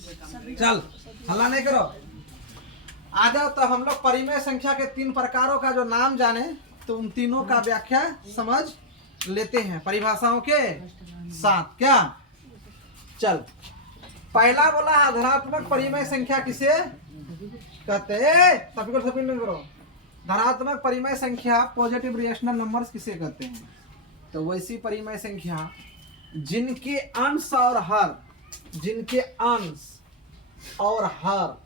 चल हल्ला नहीं करो, आ जाओ। तो हम लोग परिमेय संख्या के 3 प्रकारों का जो नाम जाने, तो उन तीनों का व्याख्या समझ लेते हैं परिभाषाओं के साथ। क्या चल, पहला बोला है धनात्मक परिमेय संख्या किसे कहते हैं? सभी नहीं करो। धनात्मक परिमेय संख्या पॉजिटिव रिएशनल नंबर्स किसे कहते हैं? तो वैसी परिमेय संख्या जिनके अंश और हर, जिनके अंश और हर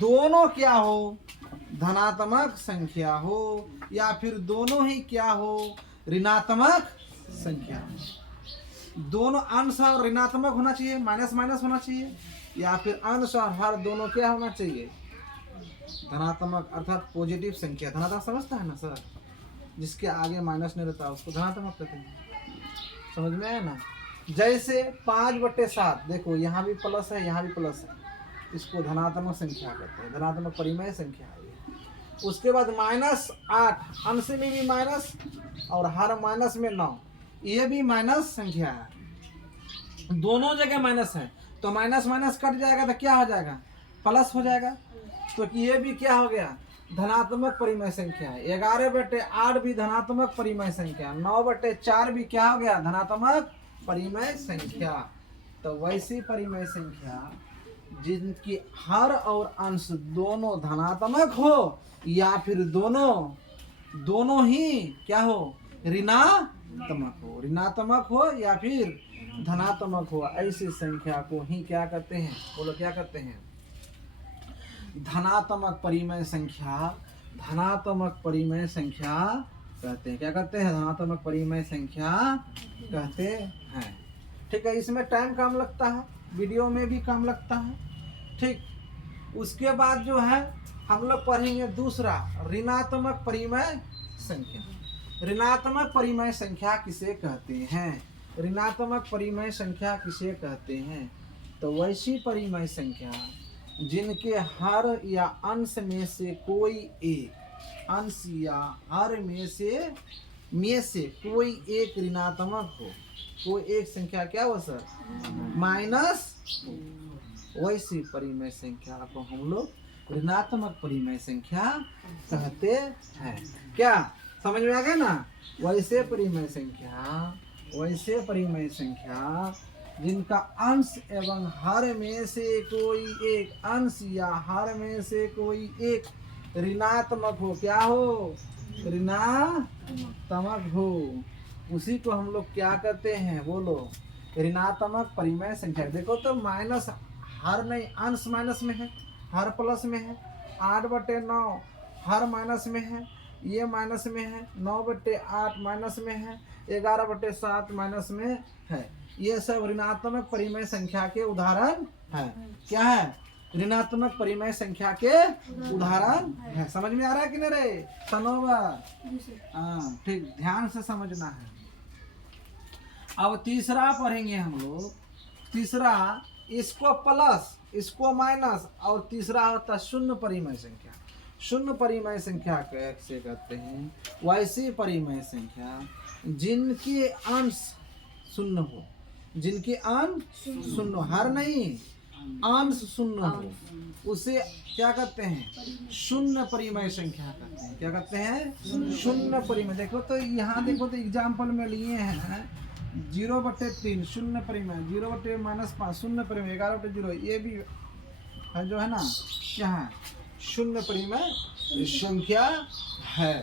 दोनों क्या हो, धनात्मक संख्या हो, या फिर दोनों ही क्या हो, ऋणात्मक संख्या। दोनों अंश और ऋणात्मक होना चाहिए, माइनस माइनस होना चाहिए, या फिर अंश और हर दोनों क्या होना चाहिए, धनात्मक अर्थात पॉजिटिव संख्या। धनात्मक समझता है ना सर, जिसके आगे माइनस नहीं रहता उसको धनात्मक कहते हैं। समझ में आया ना? जैसे 5/7, देखो यहाँ भी प्लस है, यहाँ भी प्लस है, इसको धनात्मक संख्या कहते हैं, धनात्मक परिमेय संख्या है। उसके बाद -8, अंश में भी माइनस और हर माइनस में 9, ये भी माइनस संख्या है, दोनों जगह माइनस है। तो माइनस माइनस कट जाएगा तो क्या हो जाएगा, प्लस हो जाएगा। तो ये भी क्या हो गया, धनात्मक परिमेय संख्या है। 11/8 भी धनात्मक परिमेय संख्या, 9/4 भी क्या हो गया, धनात्मक परिमेय संख्या। तो वैसी परिमेय संख्या जिनकी हर और अंश दोनों धनात्मक हो, या फिर दोनों ही क्या हो, ऋणात्मक हो, ऋणात्मक हो या फिर धनात्मक हो, ऐसी संख्या को ही क्या कहते हैं, बोलो क्या कहते हैं, धनात्मक परिमेय संख्या, धनात्मक परिमेय संख्या कहते हैं। क्या कहते हैं, धनात्मक परिमेय संख्या कहते हैं। ठीक है, इसमें टाइम कम लगता है, वीडियो में भी कम लगता है। ठीक, उसके बाद जो है हम लोग पढ़ेंगे दूसरा, ऋणात्मक परिमेय संख्या। ऋणात्मक परिमेय संख्या किसे कहते हैं, ऋणात्मक परिमेय संख्या किसे कहते हैं? तो वैसी परिमेय संख्या जिनके हर या अंश में से कोई एक, अंश या हर में से कोई एक ऋणात्मक हो, कोई एक संख्या क्या हो सर, माइनस, वैसी परिमेय संख्या को हम लोग ऋणात्मक परिमेय संख्या कहते हैं। क्या समझ में आ गया ना? वैसे परिमेय संख्या जिनका अंश एवं हर में से कोई एक, अंश या हर में से कोई एक ऋणात्मक हो, क्या हो, ऋणात्मक हो, उसी को हम लोग क्या कहते हैं, बोलो, ऋणात्मक परिमेय संख्या। देखो तो माइनस, हर नहीं, अंश माइनस में है, हर प्लस में है। 8/9 हर माइनस में है, ये माइनस में है। 9/8 माइनस में है। 11/7 माइनस में है। ये सब ऋणात्मक परिमेय संख्या के उदाहरण है। क्या है, ऋणात्मक परिमेय संख्या के उदाहरण है। समझ में आ रहा है कि नहीं रे तनोवा? हाँ ठीक, ध्यान से समझना है। अब तीसरा पढ़ेंगे हम लोग। तीसरा, इसको प्लस, इसको माइनस, और तीसरा होता शून्य परिमेय संख्या। शून्य परिमेय संख्या कैसे कहते हैं? वैसी परिमेय संख्या जिनके अंश शून्य हो, जिनके अंश शून्य, हर नहीं, अंश शून्य हो, उसे क्या कहते हैं? शून्य परिमेय संख्या कहते हैं। क्या कहते हैं? शून्य परिमेय। देखो तो यहाँ देखो तो एग्जाम्पल में लिए हैं 0/3 शून्य परिमेय, 0/-5 शून्य परिमेय, 11/0 ये भी है जो है ना, क्या है, शून्य परिमेय संख्या है।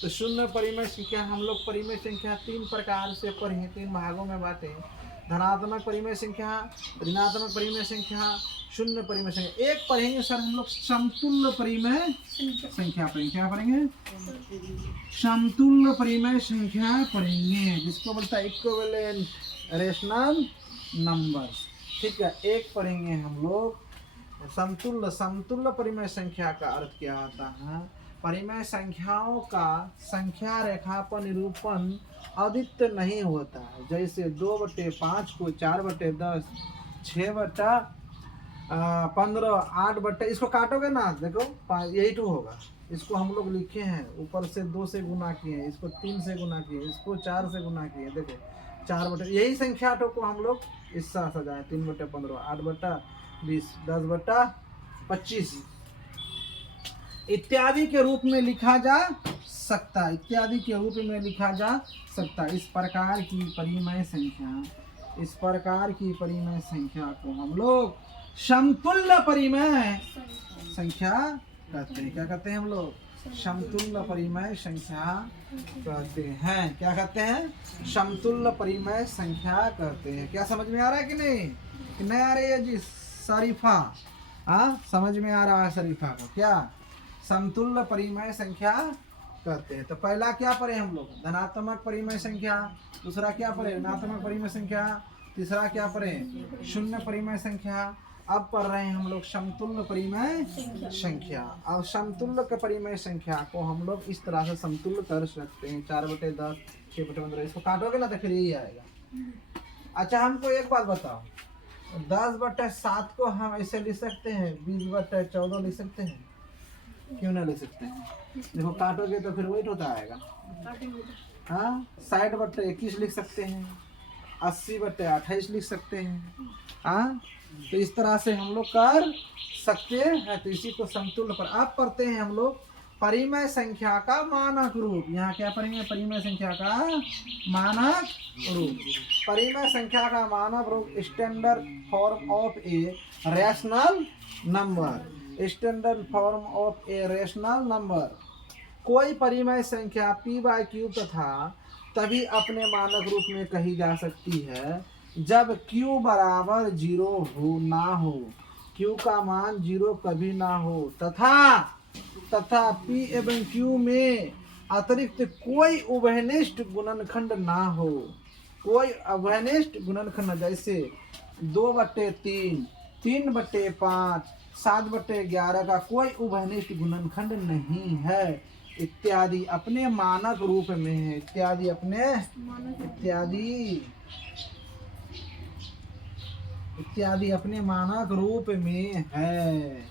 तो शून्य परिमेय संख्या हम लोग परिमेय संख्या 3 प्रकार से पढ़े, 3 भागों में बांटे। धनात्मक परिमेय संख्या, ऋणात्मक परिमेय संख्या, शून्य परिमेय संख्या। एक पढ़ेंगे सर हम लोग समतुल्य परिमेय संख्या पढ़ेंगे। क्या पढ़ेंगे? समतुल्य परिमेय संख्या पढ़ेंगे, जिसको बोलता है इक्विवेलेंट रेशनल नंबर्स। ठीक है, एक पढ़ेंगे हम लोग समतुल्य। समतुल्य परिमेय संख्या का अर्थ क्या होता है? परिमेय संख्याओं का संख्या रेखा पर निरूपण अद्वितीय नहीं होता है। जैसे 2/5 को 4/10, 6/15, 8/, इसको काटोगे ना, देखो यही 2 होगा। इसको हम लोग लिखे हैं, ऊपर से 2 से गुना किए, इसको 3 से गुना किए, इसको 4 से गुना किए। देखो 4/, यही संख्या को हम लोग इस तरह सजाएं, 3/15, 20 10/25 इत्यादि के रूप में लिखा जा सकता, इत्यादि के रूप में लिखा जा सकता। इस प्रकार की परिमेय संख्या, इस प्रकार की परिमेय संख्या को हम लोग समतुल्य परिमेय संख्या कहते हैं। क्या कहते हैं हम लोग? समतुल्य परिमेय संख्या कहते हैं। क्या कहते हैं? समतुल्य परिमेय संख्या कहते हैं। क्या समझ में आ रहा है कि नहीं? कि नहीं आ रही है जी शरीफा? समझ में आ रहा है शरीफा को? क्या समतुल्य परिमेय संख्या कहते हैं। तो पहला क्या पढ़े हम लोग? धनात्मक परिमेय संख्या। दूसरा क्या पढ़े? ऋणात्मक परिमेय संख्या। तीसरा क्या पढ़े? शून्य परिमेय संख्या। अब पढ़ रहे हैं हम लोग समतुल्य परिमेय संख्या। अब समतुल्य के परिमेय संख्या को हम लोग इस तरह से समतुल्य कर सकते हैं। 4/10 6/15। इसको काटोगे ना तो फिर यही आएगा। अच्छा हमको एक बात बताओ, 10/7 को हम ऐसे लिख सकते हैं? 20/14 लिख सकते हैं? क्यों ना लिख सकते हैं? देखो काटोगे तो फिर वेट होता आएगा। 60/21 लिख सकते हैं, 80/28 लिख सकते हैं। तो इस तरह से हम लोग कर सकते हैं। तो इसी को समतुल्य पर अब पढ़ते हैं हम लोग परिमेय संख्या का मानक रूप। यहाँ क्या पढ़ेंगे? परिमेय संख्या का मानक रूप। परिमेय संख्या का मानक रूप standard form of a rational number. Standard form of a rational number. कोई परिमेय संख्या p/q तथा तभी अपने मानक रूप में कही जा सकती है जब q बराबर 0 हो ना हो, q का मान 0 कभी ना हो, तथा p एवं q में अतिरिक्त कोई उभयनिष्ठ गुणनखंड ना हो। कोई उभयनिष्ठ गुणनखंड जैसे 2/3, 3/5, 7/11 का कोई उभयनिष्ठ गुणनखंड नहीं है इत्यादि अपने मानक रूप में है। इत्यादि अपने इत्यादि अपने मानक रूप में है।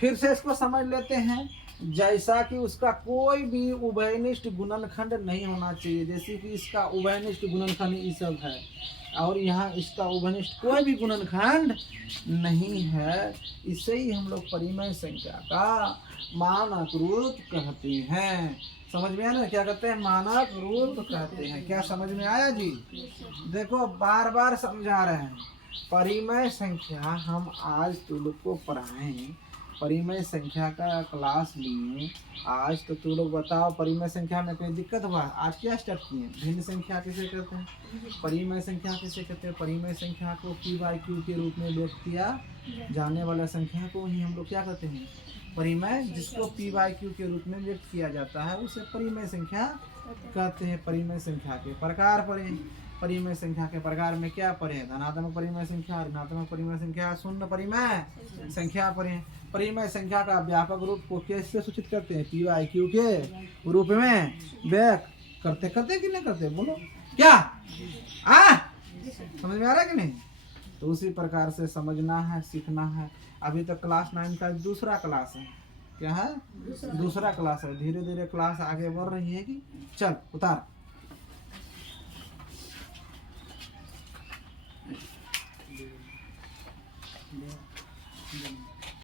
फिर से इसको समझ लेते हैं। जैसा कि उसका कोई भी उभयनिष्ठ गुणनखंड नहीं होना चाहिए। जैसे कि इसका उभयनिष्ठ गुणनखंड ये सब है और यहाँ इसका उभयनिष्ठ कोई भी गुणनखंड नहीं है। इसे ही हम लोग परिमेय संख्या का मानक रूप कहते हैं। समझ में आया ना? क्या कहते हैं? मानक रूप कहते हैं। क्या समझ में आया जी? देखो बार बार समझा रहे हैं। परिमेय संख्या हम आज तुम लोग को पढ़ाएं, परिमेय संख्या का क्लास लिए आज। तो तुम लोग बताओ परिमेय संख्या में कोई दिक्कत हुआ? आज क्या स्टार्ट किए? भिन्न संख्या किसे कहते हैं? परिमेय संख्या किसे कहते हैं? परिमेय संख्या को p/q के रूप में व्यक्त किया जाने वाला संख्या को ही हम लोग क्या कहते हैं? परिमेय। जिसको p/q के रूप में व्यक्त किया जाता है उसे परिमेय संख्या कहते हैं। परिमेय संख्या के प्रकार पढ़े। परिमेय संख्या के प्रकार में क्या पढ़े? धनात्मक परिमेय संख्या, ऋणात्मक परिमेय संख्या, शून्य परिमेय संख्या पढ़े। परिमेय संख्या का व्यापक रूप को कैसे सूचित करते हैं? p/q के रूप में व्यक्त करते कि नहीं करते? बोलो क्या? समझ में आ रहा है कि नहीं? तो उसी प्रकार से समझना है, सीखना है। अभी तक क्लास 9 का दूसरा क्लास है। क्या है? दूसरा क्लास है। धीरे धीरे क्लास आगे बढ़ रही है कि चल उतार। Yeah.